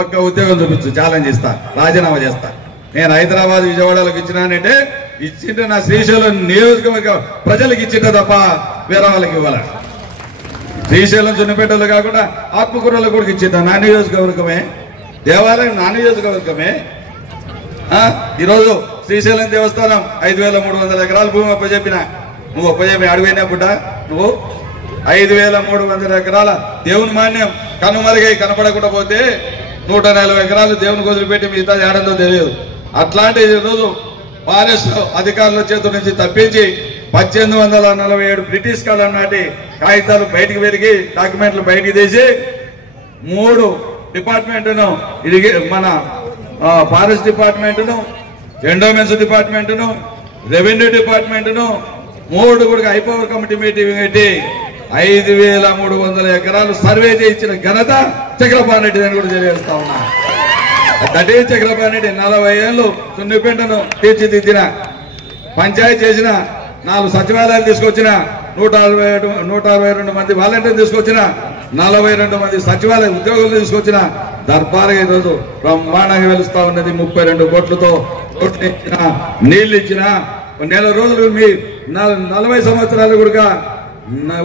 ఒక్క ఉద్యోగం చూపించు, ఛాలెంజ్ ఇస్తా, రాజీనామా చేస్తా. నేను హైదరాబాద్ విజయవాడలకు ఇచ్చినానంటే ఇచ్చింటే నా శ్రీశైలం నియోజకవర్గ ప్రజలకు ఇచ్చింటే తప్ప వేరే వాళ్ళకి ఇవ్వాల. శ్రీశైలం చున్నపేటలో కాకుండా ఆత్మకూరలో కూడా ఇచ్చిందా నా నియోజకవర్గమే, దేవాలయం నా నియోజకవర్గమే. ఈరోజు శ్రీశైలం దేవస్థానం 5,300 ఎకరాల భూమి అప్పచెప్పిన. నువ్వు అప్పచెప్పి అడిగినా పుట్ట, నువ్వు 5,300 ఎకరాల దేవుని మాన్యం కనుమరుగై కనపడకుండా పోతే 140 ఎకరాలు దేవుని వదిలిపెట్టి మిగతా ఏడంతో తెలియదు. అట్లాంటి ఈరోజు ఫారెస్ట్ అధికారుల చేతుల నుంచి తప్పించి 1847 బ్రిటిష్ కాలం నాటి కాగితాలు బయటికి పెరిగి డాక్యుమెంట్లు బయటికి తీసి 3 డిపార్ట్మెంట్ను మన ఫారెస్ట్ డిపార్ట్మెంట్ను, ఎండోమెంట్స్ డిపార్ట్మెంట్ను, రెవెన్యూ డిపార్ట్మెంట్ను 3 కూడా హైపవర్ కమిటీ మీటింగ్ పెట్టి 5,300 ఎకరాలు సర్వే చేయించిన ఘనత చక్రపాణి రెడ్డి అని కూడా తెలియజేస్తా ఉన్నా. అదే చక్రపాణి రెడ్డి 40 ఏళ్ళు సున్నిపేటను తీర్చిదిద్దిన, పంచాయతీ చేసిన, 4 సచివాలయాలు తీసుకొచ్చిన, 162 మంది వాలంటీర్లు తీసుకొచ్చిన, 42 మంది సచివాలయ ఉద్యోగులు తీసుకొచ్చిన దర్బారుగా ఈరోజు బ్రహ్మాండంగా వెలుస్తా ఉన్నది. 32 కోట్లతో ఇచ్చిన, నీళ్లు ఇచ్చిన, నెల రోజులు మీ 40 సంవత్సరాలు కూడా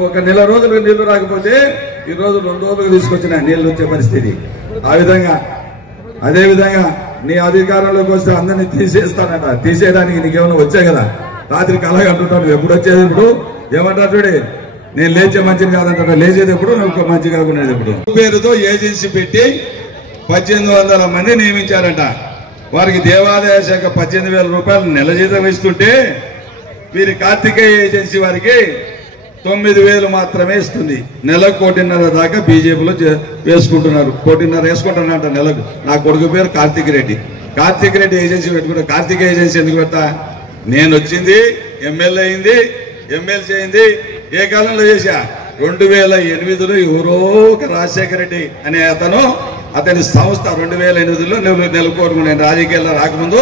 ఒక నెల రోజులు నీళ్లు రాకపోతే ఈ రోజు 2 రోజులకు తీసుకొచ్చిన నీళ్లు వచ్చే పరిస్థితి. ఆ విధంగా అదే విధంగా నీ అధికారంలోకి వస్తే అందరినీ తీసేస్తానట. తీసేయడానికి నీకేమైనా వచ్చాయి కదా, రాత్రికి అలాగే అంటుంటావు. నువ్వు ఎప్పుడు వచ్చేది ఇప్పుడు ఏమంటారు చూడే, నేను లేచే మంచిది కాదంట, లేచేది ఎప్పుడు, నువ్వు మంచి కాకునేది ఎప్పుడు. పేరుతో ఏజెన్సీ పెట్టి 1800 మంది నియమించారంట. వారికి దేవాదాయ శాఖ 18,000 రూపాయలు నెల జీతం ఇస్తుంటే వీరి కార్తికేయ ఏజెన్సీ వారికి 9,000 మాత్రమే ఇస్తుంది. నెలకు 1,500 దాకా బీజేపీలో వేసుకుంటున్నారు. 1,500 వేసుకుంటున్నారంట నెలకు. నా కొడుకు పేరు కార్తిక్ రెడ్డి. కార్తిక్ రెడ్డి ఏజెన్సీ పెట్టుకుంటా. కార్తిక్ ఏజెన్సీ ఎందుకు పెడతా? నేను వచ్చింది, ఎమ్మెల్యే అయింది, ఎమ్మెల్సీ అయింది, ఏ కాలంలో చేశా? 2008లో ఎవరో ఒక రాజశేఖర రెడ్డి అనే అతని సంస్థ 2008లో నెలకొల్పుకున్నాను. నేను రాజకీయాల్లో రాకముందు,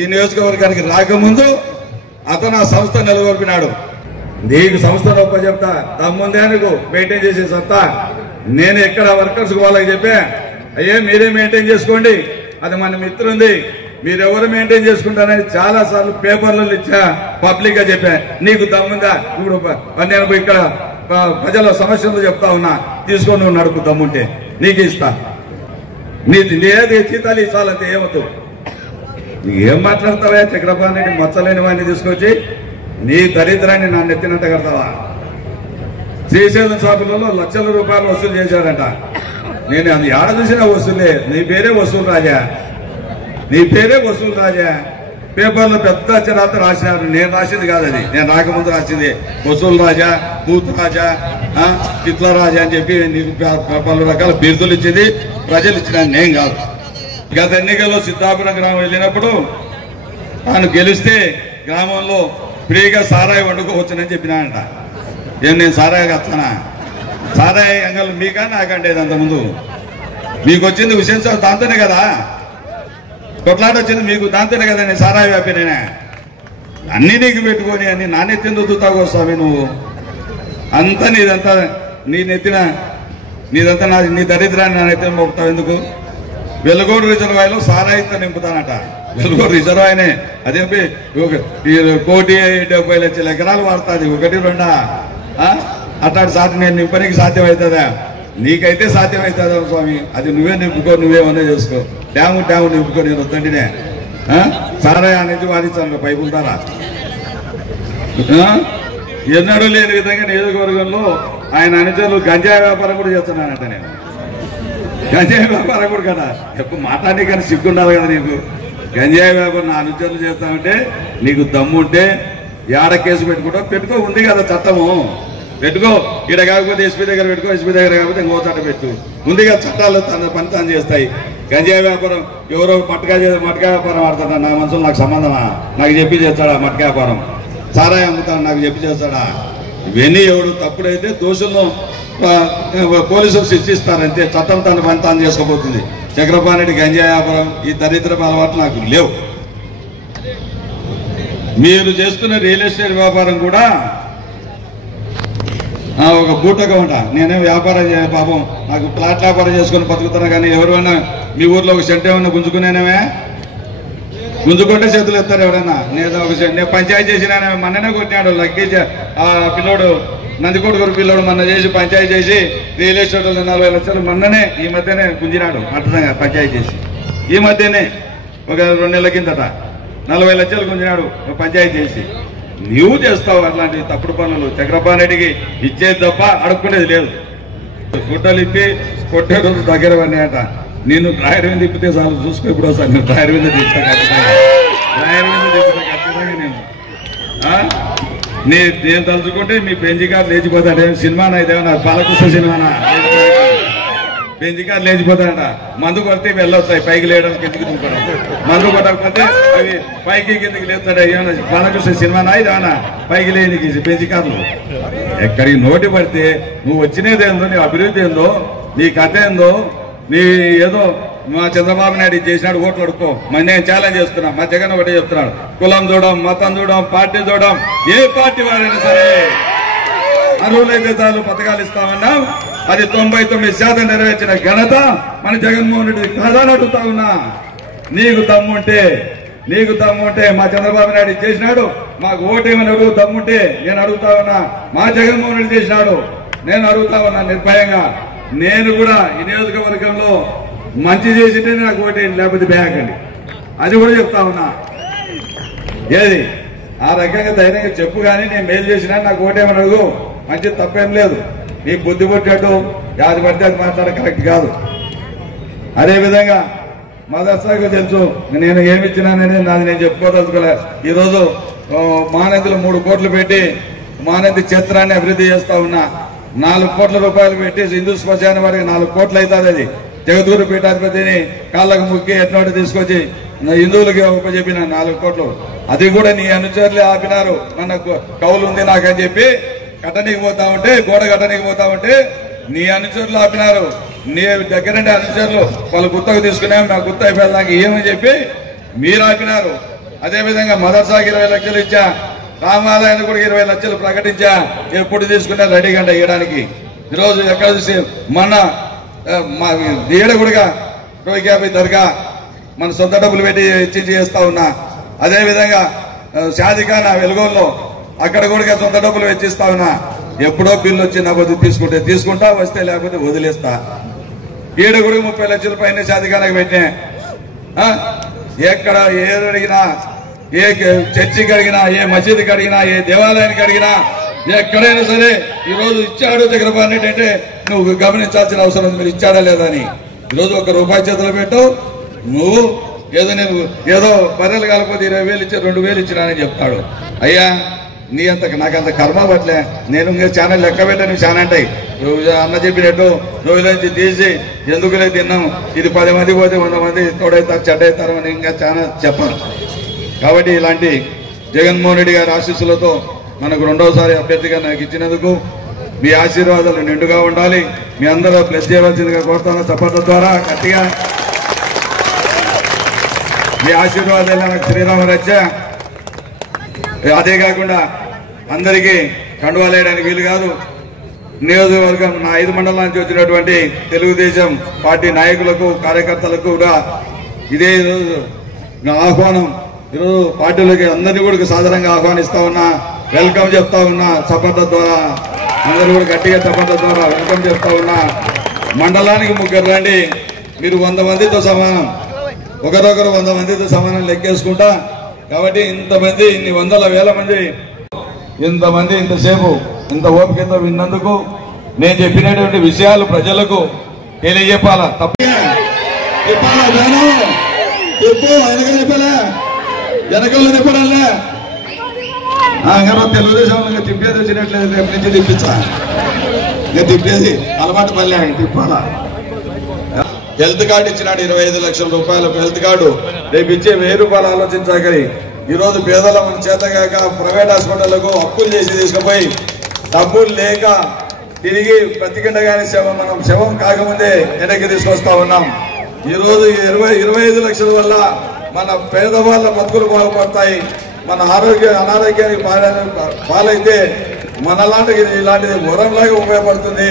ఈ నియోజకవర్గానికి రాకముందు అతను ఆ సంస్థ నెలకొల్పినాడు. నీకు సంస్థను ఒప్ప చెప్తా, తమ్ముందే నీకు మెయింటైన్ చేసే సత్తా. నేను ఎక్కడ వర్కర్స్ వాళ్ళకి చెప్పా, అయ్యే మీరే మెయింటైన్ చేసుకోండి, అది మన మిత్రుంది, మీరెవరు మెయింటైన్ చేసుకుంటారని చాలా సార్లు పేపర్లలో ఇచ్చా, పబ్లిక్ గా చెప్పా. నీకు దమ్ముందా? ఇప్పుడు నేను ఇక్కడ ప్రజల సమస్యలు చెప్తా ఉన్నా, తీసుకొని నువ్వు నడుపు, దమ్ముంటే నీకు ఇస్తా. నీది జీతాలు ఇస్తాలంటే ఏమవుతు? ఏం మాట్లాడతావా? చక్రపాణి రెడ్డి మచ్చలేని వాడిని తీసుకొచ్చి నీ దరిద్రాన్ని నా నెత్తినంట కడతావా? శ్రీశైలం షాపులలో లక్షల రూపాయలు వసూలు చేశారంట. నేను అది ఆడ చూసినా వసూలే. నీ పేరే వసూలు రాజా, నీ పేరే వసూలు రాజా. పేపర్లో పెద్ద అక్షరాలతో రాసినారు. నేను రాసింది కాదు, అది నేను రాకముందు రాసింది. వసూలు రాజా, బూత్ రాజా, చిట్ల రాజా అని చెప్పి నీకు పలు రకాల బిరుదులు ఇచ్చింది ప్రజలు ఇచ్చిన, నేను కాదు. గత ఎన్నికల్లో సిద్ధాపురం గ్రామం వెళ్ళినప్పుడు తాను గెలిస్తే గ్రామంలో ఫ్రీగా సారాయి వండుకోవచ్చునని చెప్పినానంట. నేను సారాయి వస్తానా? సారాయి అంగళ్ళు మీకా నాకంటే అంతకుముందు మీకు వచ్చింది విషయం దాంతోనే కదా, కొట్లాట వచ్చింది మీకు దాంతోనే కదా. నేను సారాయి వ్యాపారినే, అన్ని నీకు పెట్టుకొని అన్ని నా నెత్తిన రుద్దుతావు స్వామి. నువ్వు అంతా నీదంతా నీ నెత్తిన, నీదంతా నీ దరిద్రాన్ని నా నెత్తిన మోపుతావు ఎందుకు? వెలుగోడు రిజర్వాయర్లో సారాయితో నింపుతానట. వెలుగోడు రిజర్వాయనే అదేంటి 1,70,00,000 ఎకరాలు వాడుతుంది, 1-2 అట్లాంటి సాధ్యం నేను నింపడానికి సాధ్యమవుతుందా? నీకైతే సాధ్యమవుతుందా స్వామి? అది నువ్వే నింపుకో, నువ్వేమన్నా చేసుకో. డ్యాము నింపుకో. నేను వద్దండినే సారాయి అనేది వాదిస్తాను పైపుల ద్వారా. ఎన్నడూ లేని విధంగా నియోజకవర్గంలో ఆయన అనుచరులు గంజాయి వ్యాపారం కూడా చేస్తున్నానంట. నేను గంజాయి వ్యాపారం కూడా కదా, ఎప్పుడు మాట్లాడి కానీ సిగ్గుండాలి కదా నీకు. గంజాయి వ్యాపారం నా అనుచరులు చేస్తామంటే నీకు దమ్ముంటే ఏడ కేసు పెట్టుకో, ఉంది కదా చట్టము, పెట్టుకో. ఇక్కడ కాకపోతే ఎస్పీ దగ్గర పెట్టుకో, ఎస్పీ దగ్గర కాకపోతే ఇంకో చట్ట పెట్టు, ఉంది కదా. చట్టాలు తన పని తాను చేస్తాయి. గంజాయి వ్యాపారం ఎవరో మట్కా వ్యాపారం ఆడతాడా? నా మనసులో నాకు సంబంధమా? నాకు చెప్పి చేస్తాడా మట్కా వ్యాపారం? సారాయి అమ్ముతాడు నాకు చెప్పి చేస్తాడా? ఇవన్నీ ఎవడు తప్పుడైతే దోషులను పోలీసులు శిక్షిస్తారంతే. చట్టం తన పని తాను చేసుకోబోతుంది. చక్రపాణి రెడ్డి గంజాయి వ్యాపారం, ఈ దరిద్రపు అలవాట్లు నాకు లేవు. మీరు చేస్తున్న రియల్ ఎస్టేట్ వ్యాపారం కూడా ఒక బూటకం అంట. నేనేం వ్యాపారం పాపం నాకు ప్లాట్ వ్యాపారం చేసుకుని బతుకుతున్నా కానీ ఎవరైనా మీ ఊర్లో ఒక సెంట్ ఏమన్నా గుంజుకునేనమే గుంజుకుంటే చేతులు ఎత్తారు ఎవరైనా నేను పంచాయతీ చేసిన మొన్ననే కొట్టినాడు లగ్గేజ్ ఆ పిల్లోడు నందికోటూరు పిల్లోడు మొన్న చేసి పంచాయతీ చేసి రియల్ ఎస్టేట్ 40 లక్షలు మొన్ననే ఈ మధ్యనే గుంజినాడు అర్థంగా పంచాయతీ చేసి ఈ మధ్యనే ఒక 2 నెలల కిందట 40 లక్షలు గుంజినాడు పంచాయతీ చేసి నీవు చేస్తావు అట్లాంటి తప్పుడు పనులు చక్రపాణి రెడ్డికి ఇచ్చేది తప్ప అడుక్కునేది లేదు గుడ్డలు ఇప్పి కొట్టే రోజు దగ్గర పడినాయట నేను డ్రాయర్ మీద తిప్పితే చాలు చూసుకో ఇప్పుడు వస్తాను నేను డ్రాయర్ మీద తిప్పుతా డ్రాయర్ మీద తిప్పుతా ఖచ్చితంగా నేను తలుచుకుంటే మీ పెంచికారు లేచిపోతాడు సినిమా ఇదేమన్నా బాలకృష్ణ సినిమానా పెంచికారు లేచిపోతాడ మందు కొడితే వెళ్ళొస్తాయి పైకి లేయడం కిందికి దింపడం మందు కొట్టకపోతే అవి పైకి కిందికి లేస్తాడు ఏమన్నా బాలకృష్ణ సినిమానా ఇదేమన్నా పైకి లేనికి పెంచికారులు ఎక్కడికి నోటి పడితే నువ్వు వచ్చినది ఏందో నీ అభివృద్ధి ఏందో నీ కథ ఏందో నీ ఏదో మా చంద్రబాబు నాయుడు చేసినాడు ఓట్లు అడుక్కో మరి నేను ఛాలెంజ్ చేస్తున్నా మా జగన్ ఒకటే చెప్తున్నాడు కులం చూడడం మతం చూడడం పార్టీ చూడడం ఏ పార్టీ వారైనా సరే అర్హులైతే చాలు పథకాలు ఇస్తామన్నాం అది 99% నెరవేర్చిన ఘనత మన జగన్మోహన్ రెడ్డి కాదని అడుగుతా ఉన్నా నీకు దమ్ముంటే మా చంద్రబాబు నాయుడు చేసినాడు మాకు ఓటేమని అడుగు దమ్ముంటే నేను అడుగుతా ఉన్నా మా జగన్మోహన్ రెడ్డి చేసినాడు నేను అడుగుతా ఉన్నా నిర్భయంగా నేను కూడా ఈ నియోజకవర్గంలో మంచి చేసింటే నాకు ఓటేయండి లేకపోతే బ్యాకండి అది కూడా చెప్తా ఉన్నా ఏది ఆ రకంగా ధైర్యంగా చెప్పు కానీ నేను మేలు చేసినా నాకు ఓటేమని అడుగు మంచి తప్పేం లేదు నీ బుద్ధి పుట్టేట్టు యాది పడితే అది మాట్లాడ కరెక్ట్ కాదు అదేవిధంగా మదర్సాకు తెలుసు నేను ఏమిచ్చినానని నాది నేను చెప్పుకోదలుచుకోలే ఈరోజు మానందిలో 3 కోట్లు పెట్టి మానంది క్షేత్రాన్ని అభివృద్ధి చేస్తా ఉన్నా 4 కోట్ల రూపాయలు పెట్టి హిందూ శ్మశాన వారికి 4 కోట్లు అవుతుంది అది జగద్గురు పీఠాధిపతిని కాళ్ళకు ముక్కి ఎట్లా తీసుకొచ్చి హిందువులకి ఉపజెప్పిన 4 కోట్లు అది కూడా నీ అనుచరులే ఆపినారు మనకు కౌలు ఉంది నాకని చెప్పి కట్టనీకి పోతా ఉంటే గోడ కట్టనీకి పోతా ఉంటే నీ అనుచరులు ఆపినారు నీ దగ్గరంటే అనుచరులు వాళ్ళు గుత్తకు తీసుకున్నాం నా గుత్త అయిపోయారు నాకు ఏమని చెప్పి మీరు ఆపినారు అదేవిధంగా మదర్సాకి 20 లక్షలు ఇచ్చా రామాలయాన్ని కూడా 20 లక్షలు ప్రకటించా ఎప్పుడు తీసుకున్నా రెడీగా ఇవ్వడానికి ఈరోజు ఎక్కడ చూసి మన ఏడగుడిగా 50 దర్గా మన సొంత డబ్బులు పెట్టి ఇచ్చి చేస్తా ఉన్నా అదేవిధంగా షాదిఖానా వెలుగోల్లో అక్కడ కూడా సొంత డబ్బులు వెచ్చిస్తా ఉన్నా ఎప్పుడో బిల్లు వచ్చి నా కొద్ది తీసుకుంటా వస్తే లేకపోతే వదిలేస్తా ఏడుగుడికి 30 లక్షల పైన షాదిఖానాకి పెట్టినా ఎక్కడ ఏది అడిగినా ఏ చర్చికి అడిగినా ఏ మసీదుకి అడిగినా ఏ దేవాలయానికి అడిగినా ఎక్కడైనా సరే ఈ రోజు ఇచ్చాడు చక్రపాణి రెడ్డి అంటే నువ్వు గమనించాల్సిన అవసరం ఉంది మీరు ఇచ్చాడా లేదా అని ఈరోజు ₹1 చేతులు పెట్టు నువ్వు ఏదో బర్రెలు కాకపోతే 20,000 ఇచ్చి 2,000 ఇచ్చినానని చెప్తాడు అయ్యా నీ నాకంత కర్మ పట్లే నేను ఇంకా ఛానల్ లెక్క పెట్టా నువ్వు చాలా అంటాయి అన్న చెప్పినట్టు రోజులోంచి తీసి ఎందుకులే తిన్నాం ఇది 10 మంది పోతే 100 మంది తోడైతారు చెడ్డవుతారు అని ఇంకా చాలా చెప్పాను కాబట్టి ఇలాంటి జగన్మోహన్ రెడ్డి గారి ఆశీస్సులతో మనకు 2వసారి అభ్యర్థిగా నాకు ఇచ్చినందుకు మీ ఆశీర్వాదాలు నిండుగా ఉండాలి మీ అందరూ ప్లస్ చేయవలసిందిగా కోరుతాను చప్పట్ల ద్వారా గట్టిగా మీ ఆశీర్వాదాలు నాకు శ్రీరామ రక్ష అదే కాకుండా అందరికీ కండువాలు వేయడానికి వీలు కాదు నియోజకవర్గం నా 5 మండలాల నుంచి వచ్చినటువంటి తెలుగుదేశం పార్టీ నాయకులకు కార్యకర్తలకు కూడా ఇదే ఈరోజు ఆహ్వానం ఈరోజు పార్టీలకి అందరినీ కూడా సాధారణంగా ఆహ్వానిస్తా ఉన్నా వెల్కమ్ చెప్తా ఉన్నా చప్పట్ల ద్వారా అందరూ కూడా గట్టిగా చప్పట్ల ద్వారా వెల్కమ్ చెప్తా ఉన్నా మండలానికి 3 రండి మీరు 100 మందితో సమానం ఒకరొకరు 100 మందితో సమానం లెక్కేసుకుంటా కాబట్టి ఇంతమంది ఇన్ని వందల వేల మంది ఇంతమంది ఇంతసేపు ఇంత ఓపికతో విన్నందుకు నేను చెప్పినటువంటి విషయాలు ప్రజలకు తెలియజెప్పాలా చెప్పాలా చెప్పు చెప్పాలా వెనకల్లో చెప్పడాలే తెలుగుదేశం తిప్పేది వచ్చినట్లేదు రేపు నుంచి తిప్పించా ఇక తిప్పేది అలవాటు పల్లె తిప్పాలా హెల్త్ కార్డు ఇచ్చినాడు 25 లక్షల రూపాయలు హెల్త్ కార్డు రేపు ఇచ్చే ₹1000 ఆలోచించాకరి ఈ రోజు పేదల మన చేతగాక ప్రైవేట్ హాస్పిటళ్లకు అప్పులు చేసి తీసుకుపోయి డబ్బులు లేక తిరిగి బ్రతికిండగానే మనం శవం కాకముందే వెనక్కి తీసుకొస్తా ఉన్నాం ఈ రోజు 25 లక్షల వల్ల మన పేదవాళ్ళ బతుకులు బాగుపడతాయి మన అనారోగ్యానికి పాలైతే మనలాంటి ఇలాంటిది వరంలాగా ఉపయోగపడుతుంది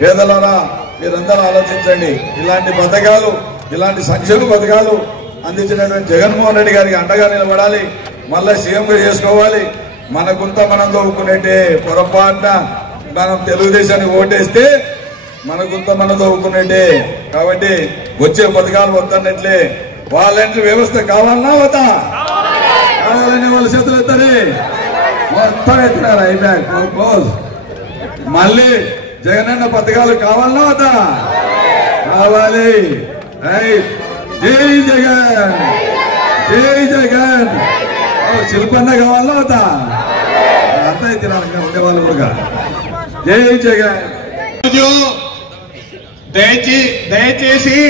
పేదలారా మీరందరూ ఆలోచించండి. ఇలాంటి పథకాలు, ఇలాంటి సంక్షేమ పథకాలు అందించినటువంటి జగన్మోహన్ రెడ్డి గారికి అండగా నిలబడాలి. మళ్ళా సీఎంగా చేసుకోవాలి. మనకుంత మనం దవ్వుకునేటే పొరపాటున మనం తెలుగుదేశానికి ఓటేస్తే మనకుంత మనం దవ్వుకునేటే. కాబట్టి వచ్చే పథకాలు వద్దన్నట్లే వాలంటరీ వ్యవస్థ కావాలన్నా వద్దా? కావాలని వాళ్ళ చేతులు ఎత్తారు, మొత్తం ఎత్తినారు. అయిపోయాక మళ్ళీ జగనన్న పథకాలు కావాలన్నా వద్దా? కావాలి. జై జగన్, జై జగన్. శిల్పన్న కావాలన్నా వద్దా? అంతా ఎత్తినారు ఉండేవాళ్ళు కూడా. జై జగన్. దయచేసి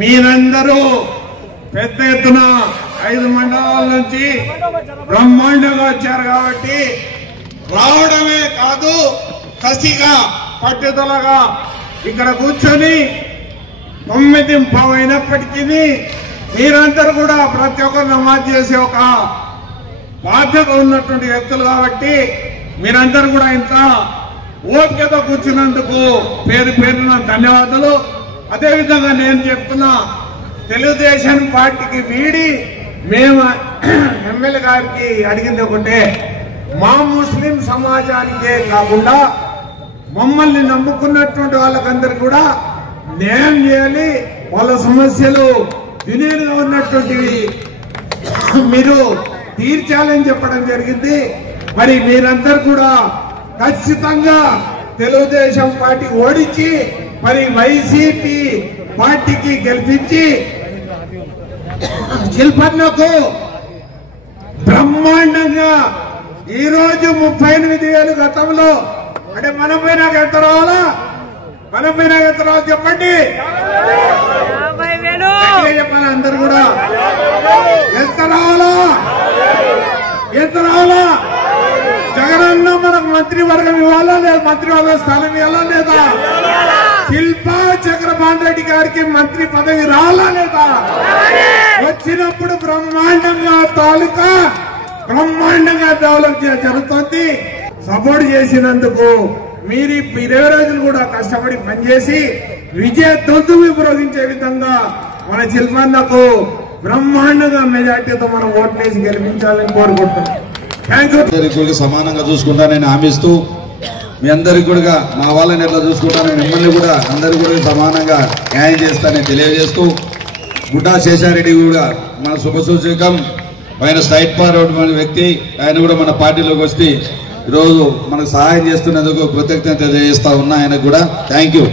మీరందరూ పెద్ద ఎత్తున 5 మండలాల నుంచి బ్రహ్మాండంగా వచ్చారు కాబట్టి రావడమే కాదు, కసిగా పట్టుదలగా ఇక్కడ కూర్చొని 9:15 అయినప్పటికీ మీరందరూ కూడా ప్రతి ఒక్కరు నమాజ్ చేసే ఒక బాధ్యత ఉన్నటువంటి వ్యక్తులు కాబట్టి మీరందరూ కూడా ఇంత ఓపికతో కూర్చున్నందుకు పేరు పేరున ధన్యవాదాలు. అదేవిధంగా నేను చెప్తున్నా, తెలుగుదేశం పార్టీకి వీడి మేము ఎమ్మెల్యే గారికి అడిగింది ఒకటే, మా ముస్లిం సమాజానికే కాకుండా మమ్మల్ని నమ్ముకున్నటువంటి వాళ్ళకందరికీ కూడా న్యాయం చేయాలి. వాళ్ళ సమస్యలు వినేలుగా ఉన్నటువంటివి మీరు తీర్చాలని చెప్పడం జరిగింది. మరి మీరందరూ కూడా ఖచ్చితంగా తెలుగుదేశం పార్టీ ఓడించి మరి వైసీపీ పార్టీకి గెలిపించి శిల్పన్నకు బ్రహ్మాండంగా ఈరోజు 38,000 గతంలో అంటే మనం పోయినాక ఎంత రావాలా? మనం పోయినాక ఎంత రావాలి చెప్పండి, చెప్పాలి అందరు కూడా. ఎంత రావాలా? ఎంత రావాలా? జగనన్న మనకు మంత్రివర్గం ఇవ్వాలా లేదా? మంత్రివర్గ స్థానం ఇవ్వాలా లేదా? శిల్పా చక్రపాణి రెడ్డి గారికి మంత్రి పదవి రావాలా లేదా? వచ్చినప్పుడు బ్రహ్మాండంగా తాలూకా బ్రహ్మాండంగా డెవలప్ జరుగుతుంది. సపోర్ట్ చేసినందుకు మీరు 20 రోజులు కూడా కష్టపడి పనిచేసి విజయ తంతుని ఉపయోగించే విధంగా మన శిల్పన్నకు బ్రహ్మాండంగా మెజార్టీతో మనం ఓట్లేసి గెలిపించాలని కోరుకుంటున్నాం. అందరికీ సమానంగా చూసుకుంటానని హామీస్తూ, మీ అందరికి కూడా మా వాళ్ళని ఎట్లా చూసుకుంటానని మిమ్మల్ని కూడా అందరికీ కూడా సమానంగా న్యాయం చేస్తానని తెలియజేస్తూ, బుడ్డా శేషారెడ్డి కూడా మన శుభసూచకం, ఆయన స్ట్రైట్ ఫార్వర్డ్ వ్యక్తి, ఆయన కూడా మన పార్టీలోకి వస్తే ఈరోజు మనకు సహాయం చేస్తున్నందుకు కృతజ్ఞత తెలియజేస్తా ఉన్నా. ఆయనకు కూడా థ్యాంక్ యూ.